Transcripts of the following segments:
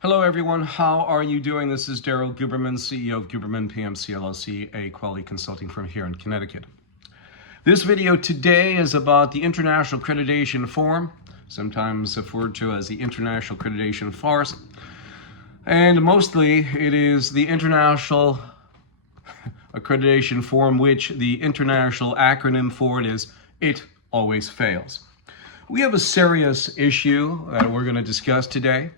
Hello everyone, how are you doing? This is Daryl Guberman-CEO of GUBERMAN-PMC LLC, a quality consulting firm here in Connecticut. This video today is about the International Accreditation Form, sometimes referred to as the International Accreditation Farce. And mostly it is the International Accreditation Form, which the international acronym for it is It Always Fails. We have a serious issue that we're going to discuss today.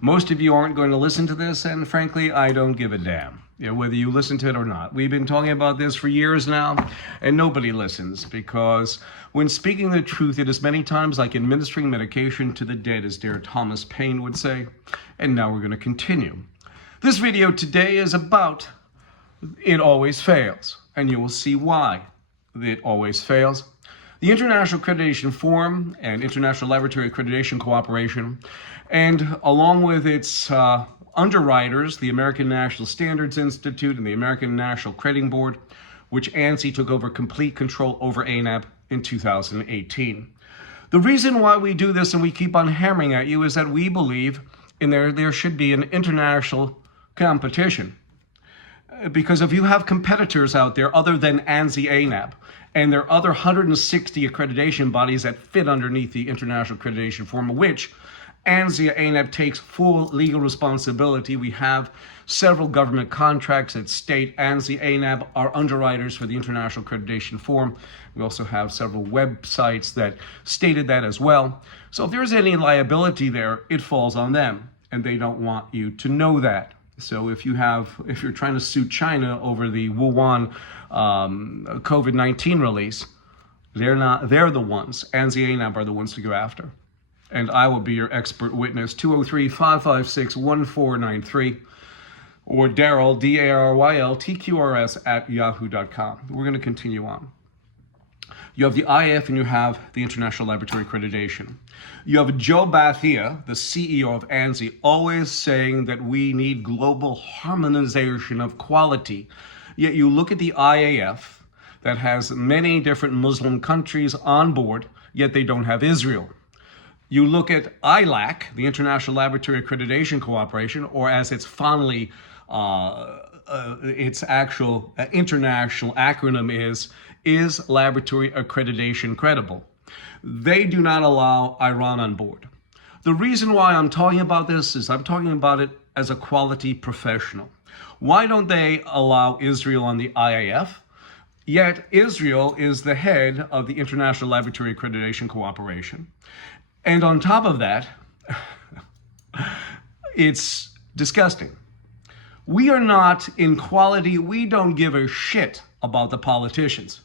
Most of you aren't going to listen to this, and frankly, I don't give a damn, whether you listen to it or not. We've been talking about this for years now, and nobody listens, because when speaking the truth, it is many times like administering medication to the dead, as dear Thomas Paine would say. And now we're going to continue. This video today is about It Always Fails, and you will see why it always fails. The International Accreditation Forum and International Laboratory Accreditation Cooperation, and along with its underwriters, the American National Standards Institute and the American National Crediting Board, which ANSI took over complete control over ANAB in 2018. The reason why we do this and we keep on hammering at you is that we believe in there should be an international competition. Because if you have competitors out there other than ANSI-ANAB, and there are other 160 accreditation bodies that fit underneath the International Accreditation Form, which ANSI-ANAB takes full legal responsibility. We have several government contracts that state ANSI-ANAB are underwriters for the International Accreditation Form. We also have several websites that stated that as well. So if there's any liability there, it falls on them, and they don't want you to know that. So if you're trying to sue China over the Wuhan COVID-19 release, they're the ones, ANSI-ANAB are the ones to go after. And I will be your expert witness, 203-556-1493, or Daryl, D-A-R-Y-L, TQRS at yahoo.com. We're going to continue on. You have the IAF and you have the International Laboratory Accreditation. You have Joe Bathia, the CEO of ANSI, always saying that we need global harmonization of quality. Yet you look at the IAF that has many different Muslim countries on board, yet they don't have Israel. You look at ILAC, the International Laboratory Accreditation Cooperation, or as it's fondly, its actual international acronym is Laboratory Accreditation Credible? They do not allow Iran on board. The reason why I'm talking about this is I'm talking about it as a quality professional. Why don't they allow Israel on the IAF? Yet Israel is the head of the International Laboratory Accreditation Cooperation. And on top of that, it's disgusting. We are not in quality. We don't give a shit about the politicians.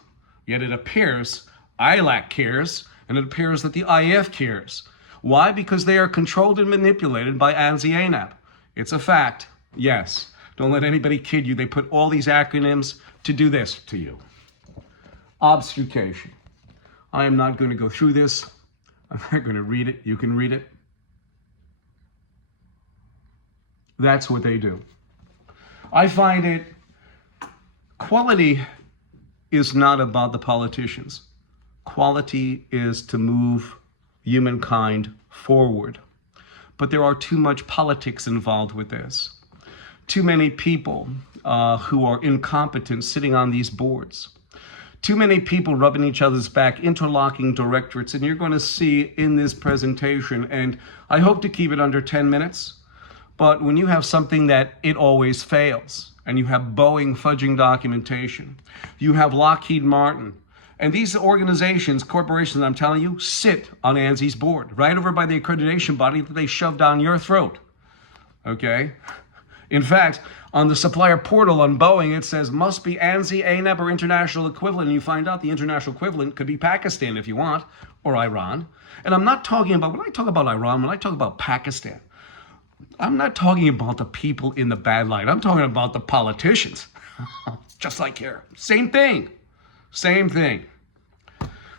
Yet it appears ILAC cares, and it appears that the IAF cares. Why? Because they are controlled and manipulated by ANSI-ANAB. It's a fact, yes. Don't let anybody kid you. They put all these acronyms to do this to you. Obfuscation. I am not going to go through this. I'm not going to read it. You can read it. That's what they do. I find it, quality is not about the politicians. Quality is to move humankind forward. But there are too much politics involved with this. Too many people who are incompetent sitting on these boards. Too many people rubbing each other's back, interlocking directorates, and you're going to see in this presentation, and I hope to keep it under 10 minutes, but when you have something that it always fails, and you have Boeing fudging documentation, you have Lockheed Martin, and these organizations, corporations, I'm telling you, sit on ANSI's board, right over by the accreditation body that they shove down your throat, okay? In fact, on the supplier portal on Boeing, it says must be ANSI, ANAB, or international equivalent. And you find out the international equivalent could be Pakistan if you want, or Iran. And I'm not talking about, when I talk about Iran, when I talk about Pakistan, I'm not talking about the people in the bad light. I'm talking about the politicians. Just like here. Same thing. Same thing.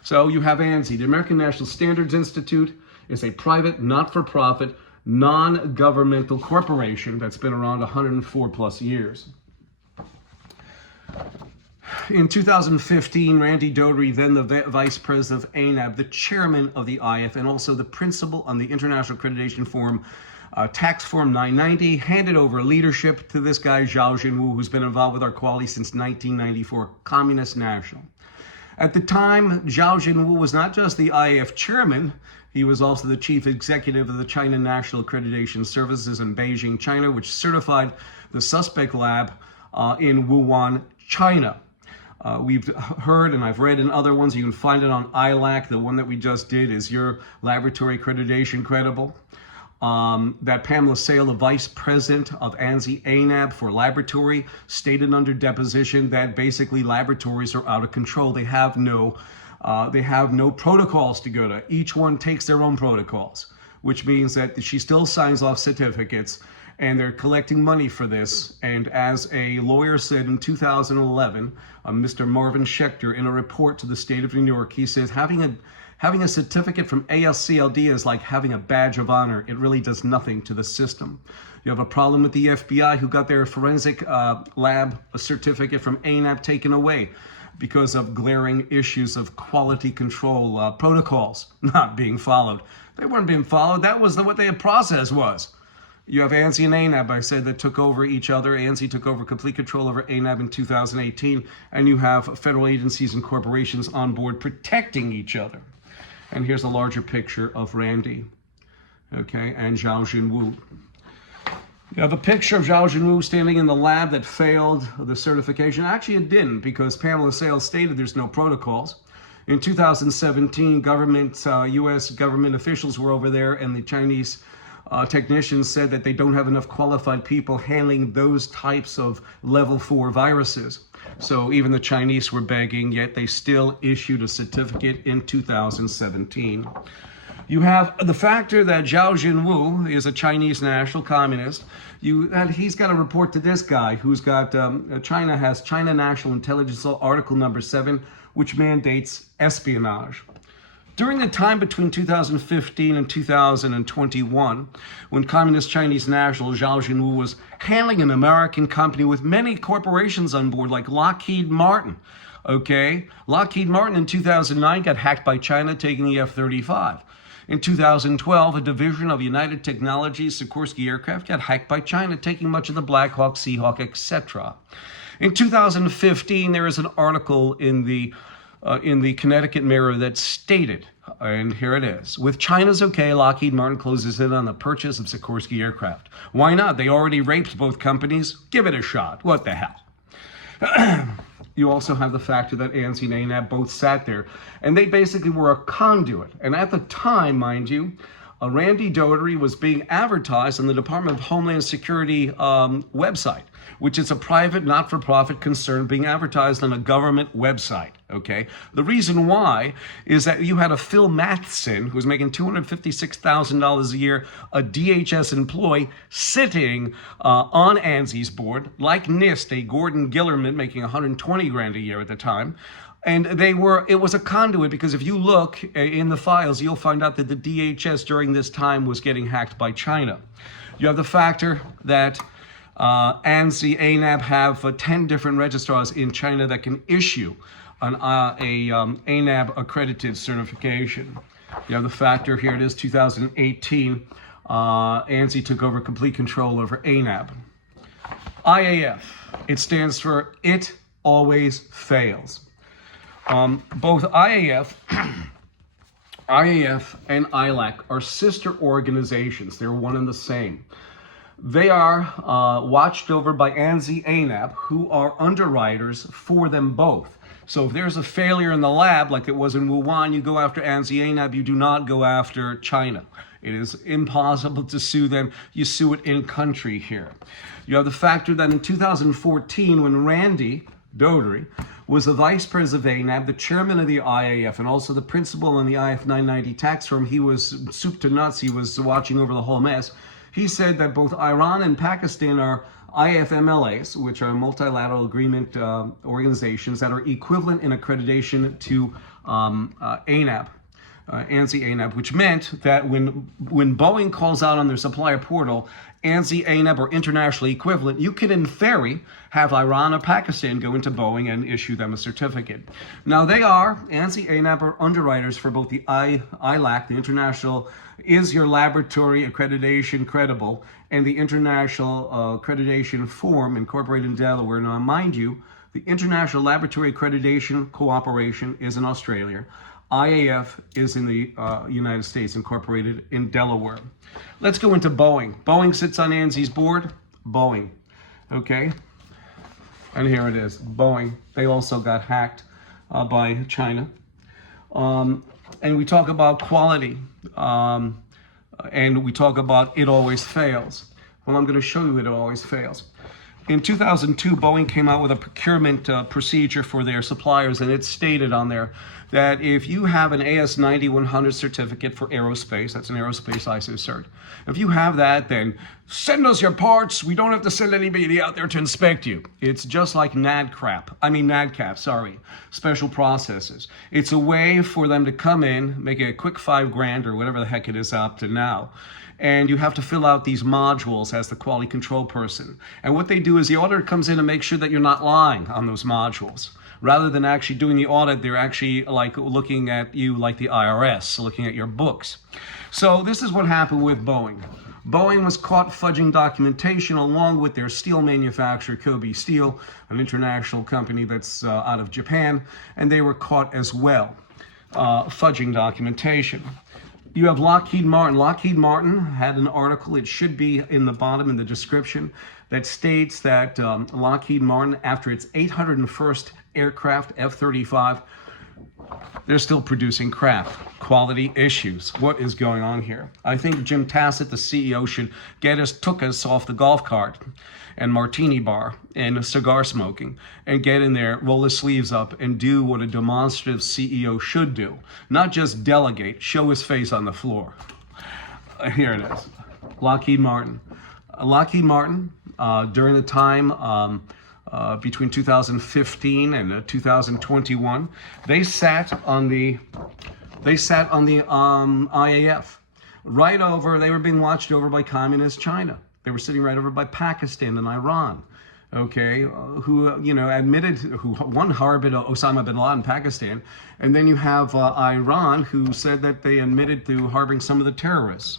So you have ANSI, the American National Standards Institute, is a private, not-for-profit, non-governmental corporation that's been around 104 plus years. In 2015, Randy Doughtery, then the vice president of ANAB, the chairman of the IAF, and also the principal on the International Accreditation Forum, Tax Form 990, handed over leadership to this guy, Jianhua, who's been involved with our quality since 1994, Communist National. At the time, Jianhua was not just the IAF chairman, he was also the chief executive of the China National Accreditation Services in Beijing, China, which certified the suspect lab in Wuhan, China. We've heard, and I've read in other ones, you can find it on ILAC, the one that we just did, is your laboratory accreditation credible? That Pamela Sale, the vice president of ANSI-ASQ-ANAB for laboratory, stated under deposition that basically laboratories are out of control. They have no protocols to go to. Each one takes their own protocols, which means that she still signs off certificates, and they're collecting money for this. And as a lawyer said in 2011, Mr. Marvin Schechter, in a report to the state of New York, he says having a certificate from ASCLD is like having a badge of honor. It really does nothing to the system. You have a problem with the FBI, who got their forensic lab certificate from ANAB taken away because of glaring issues of quality control protocols not being followed. They weren't being followed. That was what the process was. You have ANSI and ANAB, I said, that took over each other. ANSI took over complete control over ANAB in 2018, and you have federal agencies and corporations on board protecting each other. And here's a larger picture of Randy, okay, and Zhao Jinwu. You have a picture of Zhao Jinwu standing in the lab that failed the certification. Actually, it didn't, because Pamela Sale stated there's no protocols. In 2017, U.S. government officials were over there, and the Chinese technicians said that they don't have enough qualified people handling those types of level 4 viruses. So even the Chinese were begging, yet they still issued a certificate in 2017. You have the factor that Zhao Jinwu is a Chinese national communist. He's got to report to this guy who's got, China has China National Intelligence Law, Article number 7, which mandates espionage. During the time between 2015 and 2021, when Communist Chinese national Zhao Jinwu was handling an American company with many corporations on board, like Lockheed Martin, okay? Lockheed Martin in 2009 got hacked by China, taking the F-35. In 2012, a division of United Technologies Sikorsky aircraft got hacked by China, taking much of the Black Hawk, Seahawk, etc. In 2015, there is an article in the Connecticut Mirror that stated, and here it is, with China's okay, Lockheed Martin closes in on the purchase of Sikorsky aircraft. Why not? They already raped both companies. Give it a shot. What the hell? You also have the factor that ANSI and ANAB both sat there, and they basically were a conduit. And at the time, mind you, Randy Doughtery was being advertised on the Department of Homeland Security website, which is a private, not-for-profit concern being advertised on a government website, okay? The reason why is that you had a Phil Matheson, who was making $256,000 a year, a DHS employee, sitting on ANSI's board, like NIST, a Gordon Gillerman making $120,000 a year at the time. And it was a conduit, because if you look in the files, you'll find out that the DHS during this time was getting hacked by China. You have the factor that ANSI-ANAB have 10 different registrars in China that can issue an ANAB accredited certification. You have the factor, here it is, 2018, ANSI took over complete control over ANAB. IAF, it stands for It Always Fails. Both IAF and ILAC are sister organizations. They're one and the same. They are watched over by ANSI-ANAB, who are underwriters for them both. So if there's a failure in the lab, like it was in Wuhan, you go after ANSI-ANAB, you do not go after China. It is impossible to sue them. You sue it in country here. You have the factor that in 2014, when Randy Doughtery was the vice president of ANAB, the chairman of the IAF, and also the principal in the IAF-990 tax firm, he was soup to nuts. He was watching over the whole mess. He said that both Iran and Pakistan are IAF-MLAs, which are multilateral agreement organizations that are equivalent in accreditation to ANAB, ANSI-ANAB, which meant that when Boeing calls out on their supplier portal, ANSI-ANAB or international equivalent, you can in theory have Iran or Pakistan go into Boeing and issue them a certificate. Now they are, ANSI-ANAB are underwriters for both the ILAC, the International Is Your Laboratory Accreditation Credible, and the International Accreditation Form incorporated in Delaware. Now mind you, the International Laboratory Accreditation Cooperation is in Australia. IAF is in the United States, incorporated in Delaware. Let's go into Boeing. Boeing sits on ANSI's board. Boeing, okay? And here it is, Boeing. They also got hacked by China. And we talk about quality, and we talk about it always fails. Well, I'm going to show you it always fails. In 2002, Boeing came out with a procurement procedure for their suppliers, and it stated on there that if you have an AS9100 certificate for aerospace, that's an aerospace ISO cert, if you have that, then send us your parts. We don't have to send anybody out there to inspect you. It's just like NADCAP, sorry, special processes. It's a way for them to come in, make a quick $5,000 or whatever the heck it is up to now, and you have to fill out these modules as the quality control person. And what they do is the auditor comes in and makes sure that you're not lying on those modules. Rather than actually doing the audit, they're actually like looking at you like the IRS, looking at your books. So this is what happened with Boeing. Boeing was caught fudging documentation along with their steel manufacturer, Kobe Steel, an international company that's out of Japan, and they were caught as well, fudging documentation. You have Lockheed Martin. Lockheed Martin had an article, it should be in the bottom in the description, that states that Lockheed Martin, after its 801st aircraft, F-35, they're still producing crap. Quality issues. What is going on here? I think Jim Tassett, the CEO, should took us off the golf cart and martini bar and cigar smoking and get in there, roll his sleeves up and do what a demonstrative CEO should do. Not just delegate, show his face on the floor. Here it is. Lockheed Martin. Lockheed Martin, during the time between 2015 and 2021, they sat on the IAF. Right over, they were being watched over by communist China. They were sitting right over by Pakistan and Iran, okay, who, one harbored Osama bin Laden in Pakistan, and then you have Iran, who said that they admitted to harboring some of the terrorists.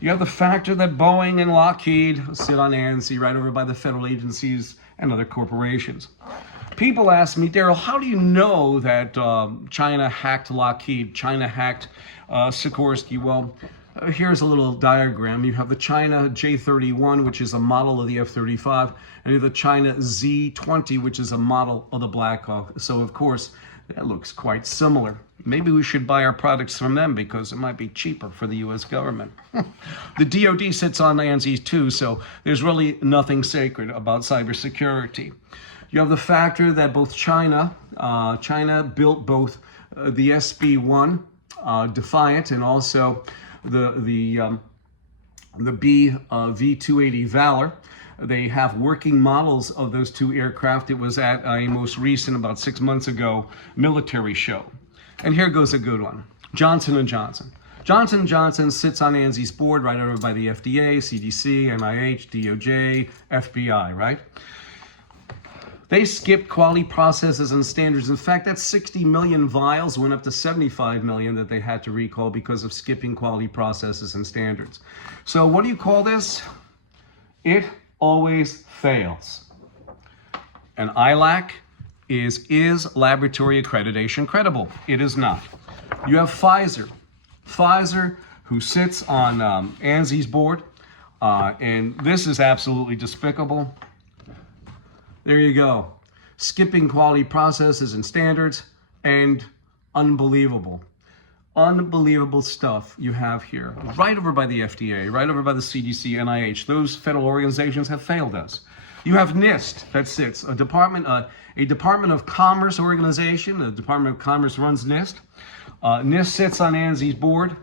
You have the factor that Boeing and Lockheed sit on ANSI right over by the federal agencies and other corporations. People ask me, Daryl, how do you know that China hacked Lockheed, China hacked Sikorsky? Well, here's a little diagram. You have the China J31, which is a model of the F-35, and you have the China Z20, which is a model of the Black Hawk. So, of course, that looks quite similar. Maybe we should buy our products from them because it might be cheaper for the U.S. government. The DoD sits on ANSI too, so there's really nothing sacred about cybersecurity. You have the factor that both China built both the SB-1 Defiant and also the V-280 Valor. They have working models of those two aircraft. It was at a most recent, about 6 months ago, military show. And here goes a good one. Johnson & Johnson. Johnson & Johnson sits on ANSI's board right over by the FDA, CDC, NIH, DOJ, FBI, right? They skipped quality processes and standards. In fact, that 60 million vials went up to 75 million that they had to recall because of skipping quality processes and standards. So what do you call this? It always fails. An ILAC is laboratory accreditation credible? It is not. You have Pfizer. Pfizer, who sits on ANSI's board, and this is absolutely despicable. There you go. Skipping quality processes and standards, and unbelievable. Unbelievable stuff you have here. Right over by the FDA, right over by the CDC, NIH. Those federal organizations have failed us. You have NIST that sits, a Department of Commerce organization. The Department of Commerce runs NIST. NIST sits on ANSI's board.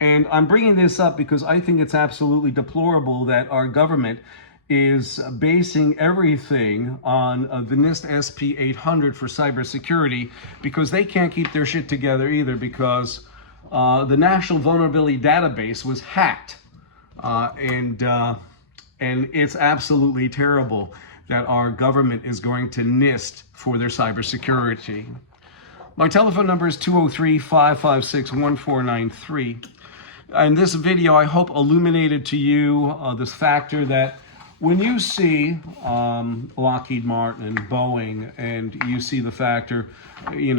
And I'm bringing this up because I think it's absolutely deplorable that our government is basing everything on the NIST SP800 for cybersecurity, because they can't keep their shit together either, because the National Vulnerability Database was hacked. And it's absolutely terrible that our government is going to NIST for their cybersecurity. My telephone number is 203-556-1493. And this video, I hope, illuminated to you this factor that when you see Lockheed Martin and Boeing, and you see the factor, you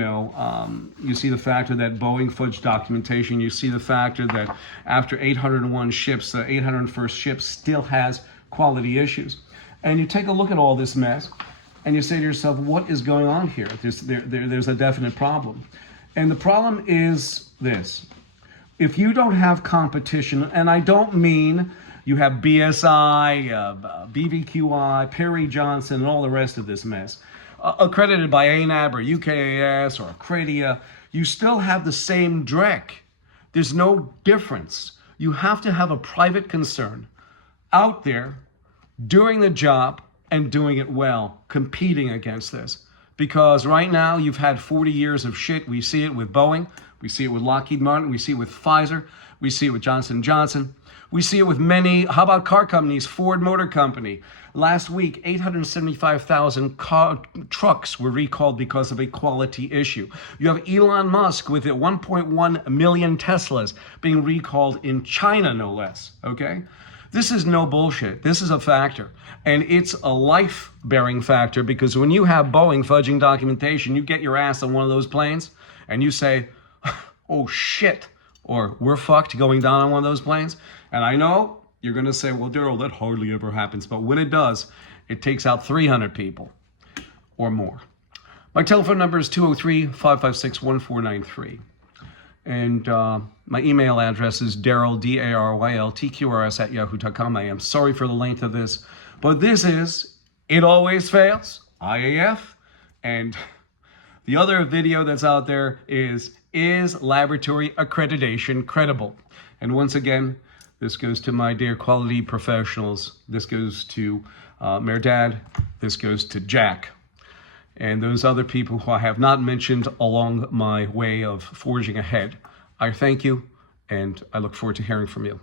see the factor that Boeing fudged documentation, you see the factor that after 801 ships, the 801st ship still has quality issues. And you take a look at all this mess, and you say to yourself, what is going on here? There's a definite problem. And the problem is this. If you don't have competition, and I don't mean you have BSI, BVQI, Perry Johnson, and all the rest of this mess, accredited by ANAB or UKAS or Accreditation, you still have the same dreck. There's no difference. You have to have a private concern out there doing the job and doing it well, competing against this. Because right now you've had 40 years of shit. We see it with Boeing, we see it with Lockheed Martin, we see it with Pfizer, we see it with Johnson & Johnson. We see it with many, how about car companies? Ford Motor Company. Last week, 875,000 trucks were recalled because of a quality issue. You have Elon Musk with 1.1 million Teslas being recalled in China, no less, okay? This is no bullshit. This is a factor. And it's a life-bearing factor, because when you have Boeing fudging documentation, you get your ass on one of those planes and you say, oh shit, or we're fucked going down on one of those planes. And I know you're going to say, well, Daryl, that hardly ever happens. But when it does, it takes out 300 people or more. My telephone number is 203-556-1493. And my email address is Daryl, DARYL, TQRS@yahoo.com. I am sorry for the length of this, but this is It Always Fails, IAF. And the other video that's out there is laboratory accreditation credible? And once again, this goes to my dear quality professionals. This goes to Mayor Dad. This goes to Jack. And those other people who I have not mentioned along my way of forging ahead. I thank you, and I look forward to hearing from you.